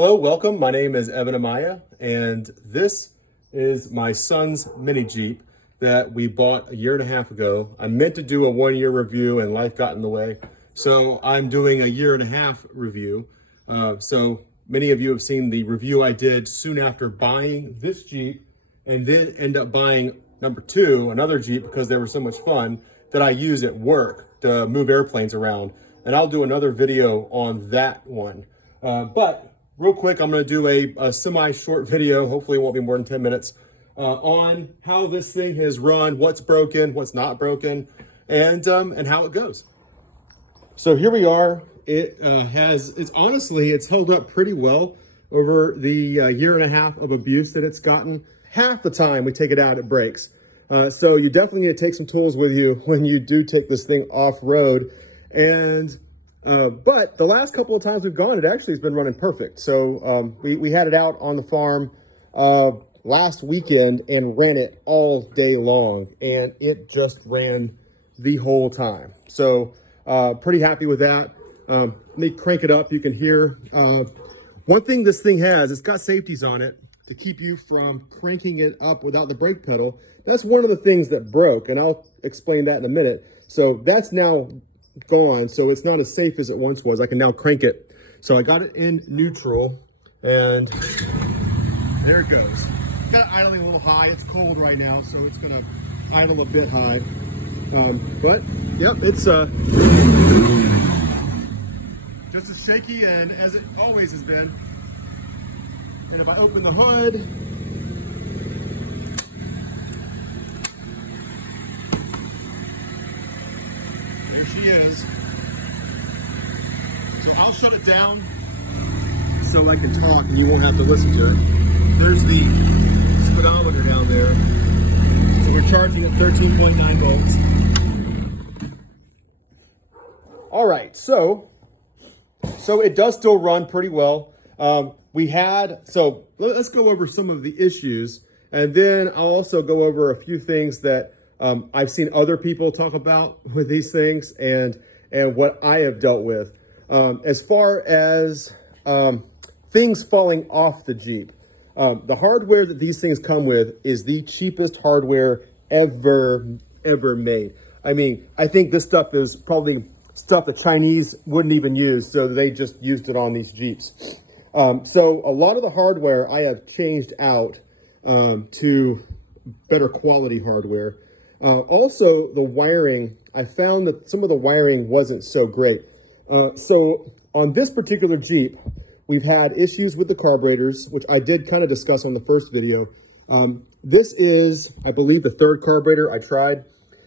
Hello, welcome. My name is Evan Amaya, and this is my son's mini Jeep that we bought a year and a half ago. I meant to do a 1-year review and life got in the way. So I'm doing a 1.5 year review. So many of you have seen the review I did soon after buying this Jeep and then end up buying number 2, another Jeep, because they were so much fun that I use at work to move airplanes around. And I'll do another video on that one. But real quick, I'm going to do a semi-short video, hopefully it won't be more than 10 minutes, on how this thing has run, what's broken, what's not broken, and how it goes. So here we are. It's held up pretty well over the 1.5 years of abuse that it's gotten. Half the time we take it out, it breaks. So you definitely need to take some tools with you when you do take this thing off-road. But the last couple of times we've gone, it actually has been running perfect. So we had it out on the farm last weekend and ran it all day long, and it just ran the whole time. So pretty happy with that. Let me crank it up. You can hear. One thing this thing has, it's got safeties on it to keep you from cranking it up without the brake pedal. That's one of the things that broke, and I'll explain that in a minute. So that's now gone, so it's not as safe as it once was. I can now crank it. So I got it in neutral, and there it goes. Got it idling a little high. It's cold right now, so it's gonna idle a bit high. But yep, it's just as shaky and as it always has been. And if I open the hood, there she is. So I'll shut it down so I can talk and you won't have to listen to it. There's the speedometer down there. So we're charging at 13.9 volts. All right, so it does still run pretty well. So let's go over some of the issues, and then I'll also go over a few things that I've seen other people talk about with these things and what I have dealt with. As far as things falling off the Jeep, the hardware that these things come with is the cheapest hardware ever made. I mean, I think this stuff is probably stuff the Chinese wouldn't even use, so they just used it on these Jeeps. So a lot of the hardware I have changed out to better quality hardware. Also, the wiring, I found that some of the wiring wasn't so great. So on this particular Jeep, we've had issues with the carburetors, which I did kind of discuss on the first video. This is, I believe, the 3rd carburetor I tried.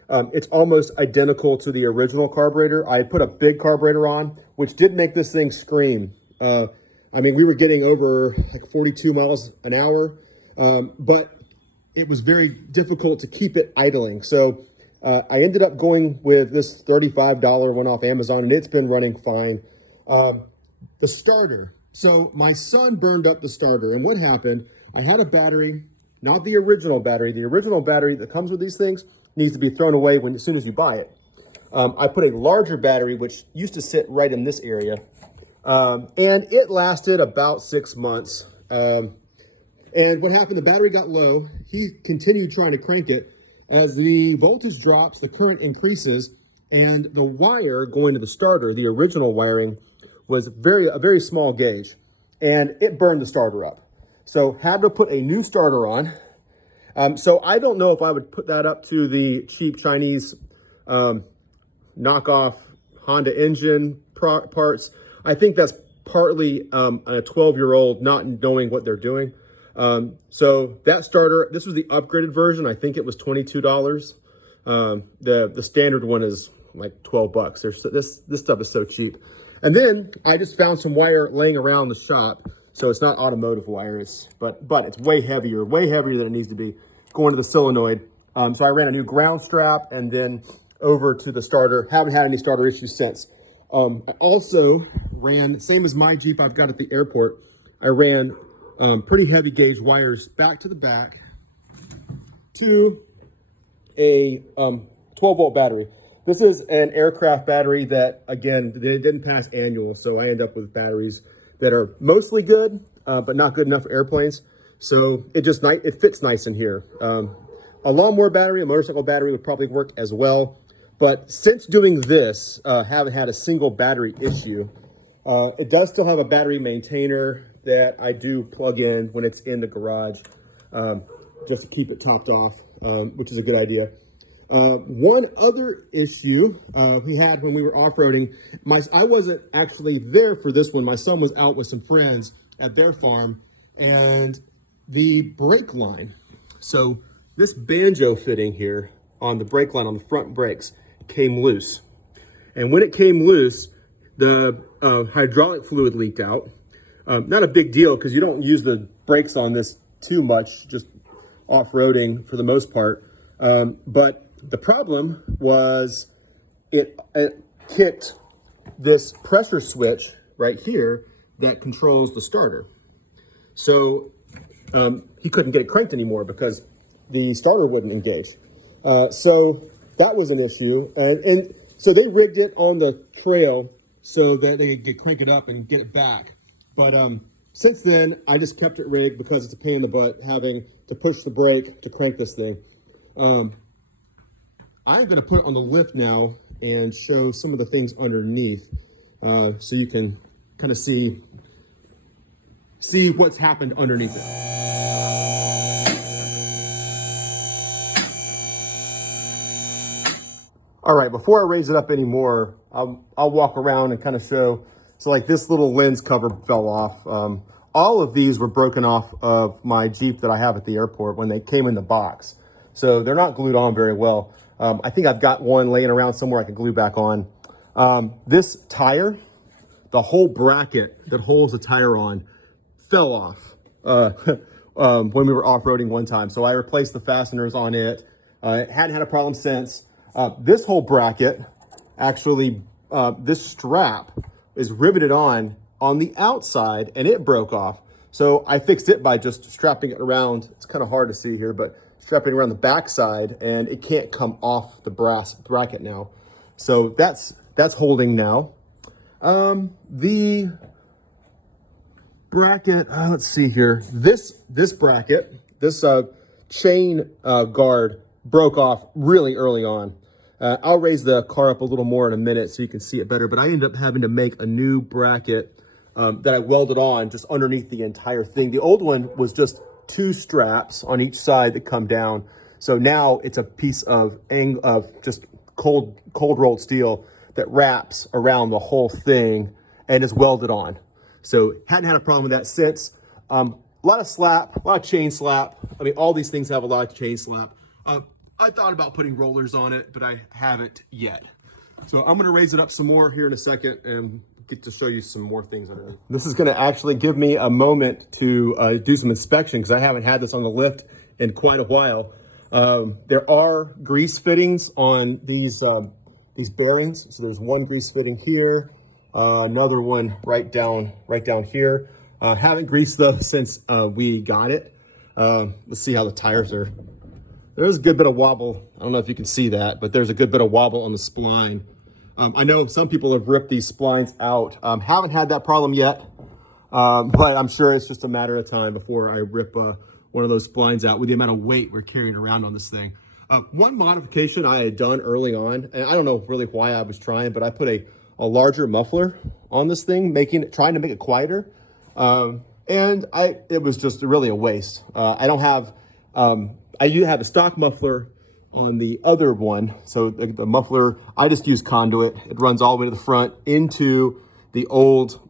It's almost identical to the original carburetor. I put a big carburetor on, which did make this thing scream. I mean, we were getting over like 42 miles an hour, but it was very difficult to keep it idling. So I ended up going with this $35 one off Amazon, and it's been running fine. The starter. So my son burned up the starter, and what happened, I had a battery, not the original battery. The original battery that comes with these things needs to be thrown away as soon as you buy it. I put a larger battery, which used to sit right in this area, and it lasted about 6 months. And what happened, the battery got low. He continued trying to crank it. As the voltage drops, the current increases, and the wire going to the starter, the original wiring, was a very small gauge, and it burned the starter up. So had to put a new starter on. So I don't know if I would put that up to the cheap Chinese knockoff Honda engine parts. I think that's partly a 12-year-old not knowing what they're doing. So that starter, this was the upgraded version. I think it was $22. The standard one is like $12. This stuff is so cheap. And then I just found some wire laying around the shop. So it's not automotive wire, but it's way heavier than it needs to be, going to the solenoid. So I ran a new ground strap and then over to the starter. Haven't had any starter issues since. I also ran, same as my Jeep I've got at the airport, I ran pretty heavy gauge wires back to the back to a 12-volt battery. This is an aircraft battery that, again, they didn't pass annual, so I end up with batteries that are mostly good, but not good enough for airplanes. So it fits nice in here. A lawnmower battery, a motorcycle battery would probably work as well. But since doing this, haven't had a single battery issue. It does still have a battery maintainer that I do plug in when it's in the garage, just to keep it topped off, which is a good idea. One other issue we had when we were off-roading, I wasn't actually there for this one. My son was out with some friends at their farm, and the brake line. So this banjo fitting here on the brake line on the front brakes came loose. And when it came loose, the hydraulic fluid leaked out. Not a big deal because you don't use the brakes on this too much, just off-roading for the most part. But the problem was it kicked this pressure switch right here that controls the starter. So he couldn't get it cranked anymore because the starter wouldn't engage. So that was an issue. And so they rigged it on the trail so that they could crank it up and get it back. But since then, I just kept it rigged because it's a pain in the butt having to push the brake to crank this thing. I'm going to put it on the lift now and show some of the things underneath so you can kind of see what's happened underneath it. All right, before I raise it up anymore, I'll walk around and kind of show. So like this little lens cover fell off. All of these were broken off of my Jeep that I have at the airport when they came in the box. So they're not glued on very well. I think I've got one laying around somewhere I can glue back on. This tire, the whole bracket that holds the tire on fell off when we were off-roading one time. So I replaced the fasteners on it. It hadn't had a problem since. This whole bracket, actually, this strap is riveted on the outside and it broke off. So I fixed it by just strapping it around. It's kind of hard to see here, but strapping around the backside and it can't come off the brass bracket now. So that's holding now. The bracket, let's see here. This bracket, this chain guard broke off really early on. I'll raise the car up a little more in a minute so you can see it better, but I ended up having to make a new bracket that I welded on just underneath the entire thing. The old one was just 2 straps on each side that come down. So now it's a piece of just cold rolled steel that wraps around the whole thing and is welded on. So hadn't had a problem with that since. A lot of slap, a lot of chain slap. I mean, all these things have a lot of chain slap. I thought about putting rollers on it, but I haven't yet. So I'm gonna raise it up some more here in a second and get to show you some more things underneath. This is gonna actually give me a moment to do some inspection because I haven't had this on the lift in quite a while. There are grease fittings on these bearings. So there's one grease fitting here, another one right down here. Haven't greased those since we got it. Let's see how the tires are. There's a good bit of wobble. I don't know if you can see that, but there's a good bit of wobble on the spline. I know some people have ripped these splines out. Haven't had that problem yet, but I'm sure it's just a matter of time before I rip one of those splines out with the amount of weight we're carrying around on this thing. One modification I had done early on, and I don't know really why I was trying, but I put a larger muffler on this thing, trying to make it quieter. And it was just really a waste. I don't have, I do have a stock muffler on the other one. So the muffler, I just use conduit. It runs all the way to the front into the old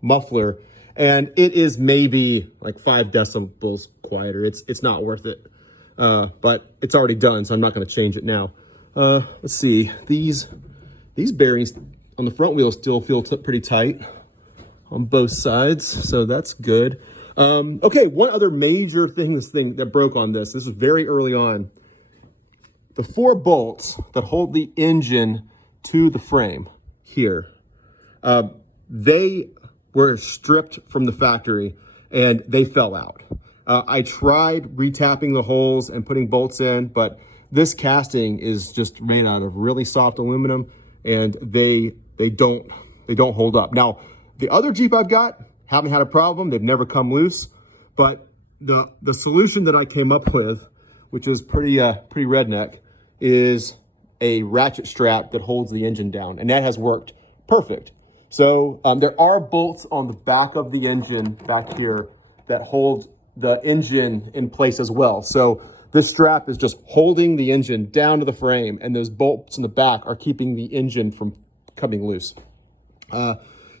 muffler. And it is maybe like 5 decibels quieter. It's not worth it. But it's already done, so I'm not gonna change it now. Let's see, these bearings on the front wheel still feel pretty tight on both sides, so that's good. Okay, one other major thing that broke on this was very early on. The 4 bolts that hold the engine to the frame here, they were stripped from the factory and they fell out. I tried retapping the holes and putting bolts in, but this casting is just made out of really soft aluminum and they don't hold up. Now, The other Jeep I've got, haven't had a problem. They've never come loose. But the solution that I came up with, which is pretty redneck, is a ratchet strap that holds the engine down. And that has worked perfect. So there are bolts on the back of the engine back here that hold the engine in place as well. So this strap is just holding the engine down to the frame, and those bolts in the back are keeping the engine from coming loose.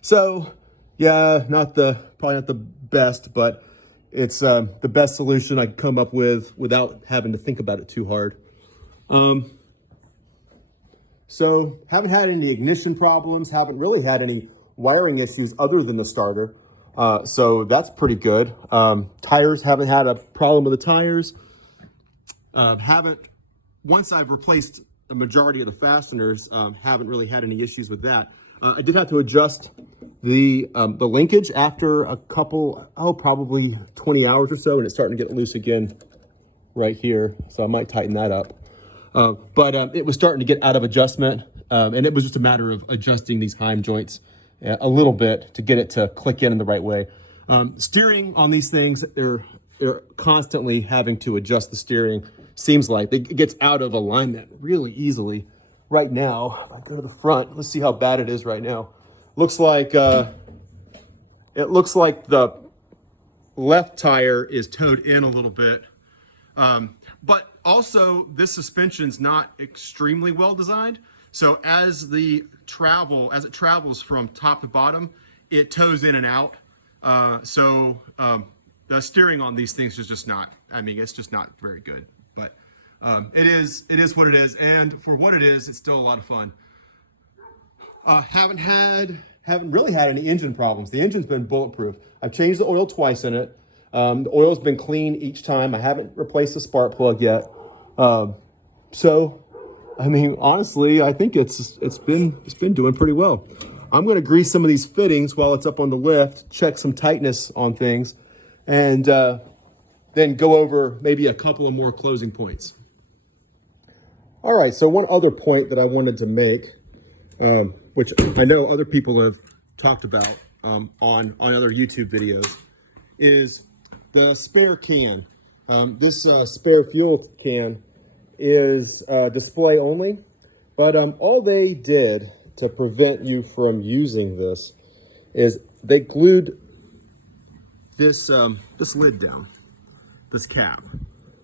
So yeah, probably not the best, but it's the best solution I could come up with without having to think about it too hard. So haven't had any ignition problems, haven't really had any wiring issues other than the starter. So that's pretty good. Tires, haven't had a problem with the tires. Once I've replaced the majority of the fasteners, haven't really had any issues with that. I did have to adjust the linkage after a couple, probably 20 hours or so, and it's starting to get loose again right here. So I might tighten that up. But it was starting to get out of adjustment, and it was just a matter of adjusting these heim joints a little bit to get it to click in the right way. Steering on these things, they're constantly having to adjust the steering. Seems like it gets out of alignment really easily. Right now, if I go to the front, let's see how bad it is right now. Looks like it looks like the left tire is towed in a little bit. But also this suspension's not extremely well designed. So as it travels from top to bottom, it tows in and out. The steering on these things is just not, it's just not very good. But it is what it is. And for what it is, it's still a lot of fun. Haven't really had any engine problems. The engine's been bulletproof. I've changed the oil twice in it. The oil's been clean each time. I haven't replaced the spark plug yet. Honestly, I think it's been doing pretty well. I'm going to grease some of these fittings while it's up on the lift, check some tightness on things, and then go over maybe a couple of more closing points. All right, so one other point that I wanted to make, which I know other people have talked about on other YouTube videos, is the spare can. This spare fuel can is display only, but all they did to prevent you from using this is they glued this lid down, this cap.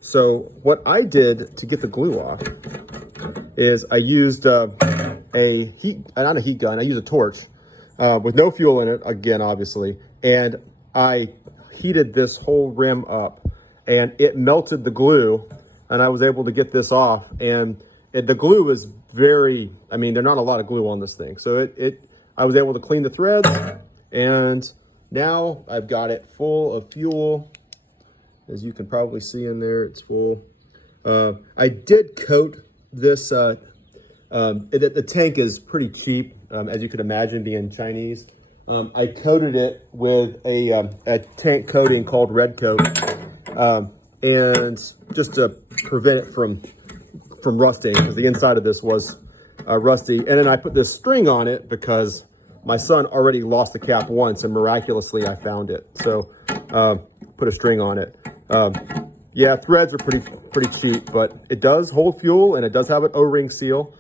So what I did to get the glue off is I used not a heat gun, I used a torch with no fuel in it, again, obviously, and I heated this whole rim up and it melted the glue, and I was able to get this off. And the glue is there's not a lot of glue on this thing. So I was able to clean the threads, and now I've got it full of fuel. As you can probably see in there, it's full. I did coat this, the tank is pretty cheap, as you could imagine, being Chinese. I coated it with a tank coating called Red Coat, and just to prevent it from rusting, because the inside of this was rusty. And then I put this string on it because my son already lost the cap once, and miraculously I found it. So put a string on it. Yeah, threads are pretty cheap, but it does hold fuel, and it does have an O-ring seal.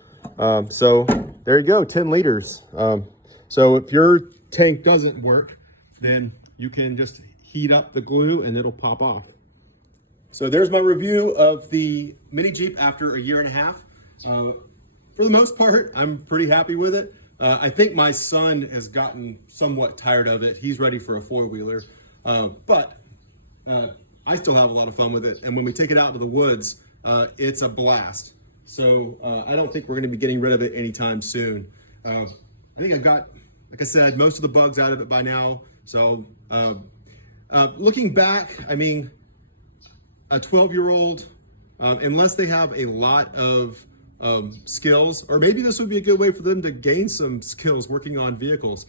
So there you go, 10 liters. So if your tank doesn't work, then you can just heat up the glue and it'll pop off. So there's my review of the Mini Jeep after a year and a half. For the most part, I'm pretty happy with it. I think my son has gotten somewhat tired of it. He's ready for a four-wheeler, but I still have a lot of fun with it. And when we take it out to the woods, it's a blast. So I don't think we're gonna be getting rid of it anytime soon. I think I've got, like I said, most of the bugs out of it by now. So looking back, a 12-year-old, unless they have a lot of skills, or maybe this would be a good way for them to gain some skills working on vehicles.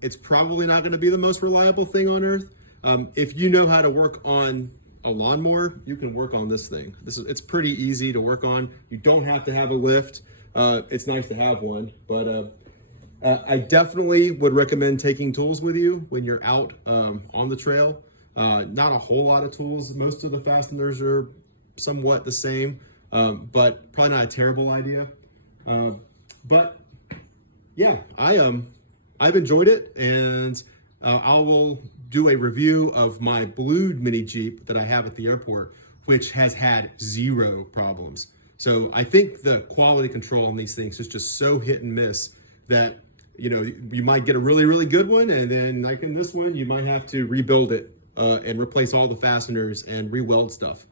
It's probably not going to be the most reliable thing on earth. If you know how to work on a lawnmower, you can work on this thing. It's pretty easy to work on. You don't have to have a lift. It's nice to have one, but I definitely would recommend taking tools with you when you're out on the trail. Not a whole lot of tools. Most of the fasteners are somewhat the same, but probably not a terrible idea. But yeah, I've enjoyed it, and I will do a review of my blue mini Jeep that I have at the airport, which has had 0 problems. So I think the quality control on these things is just so hit and miss that, you know, you might get a really, really good one, and then like in this one, you might have to rebuild it and replace all the fasteners and re-weld stuff.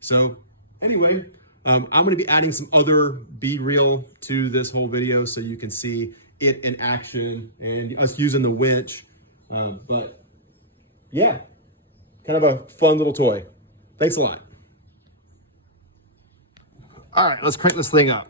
So anyway, I'm going to be adding some other B-reel to this whole video so you can see it in action and us using the winch. But yeah, kind of a fun little toy. Thanks a lot. All right, let's crank this thing up.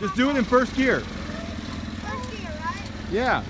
Just do it in first gear. First gear, right? Yeah.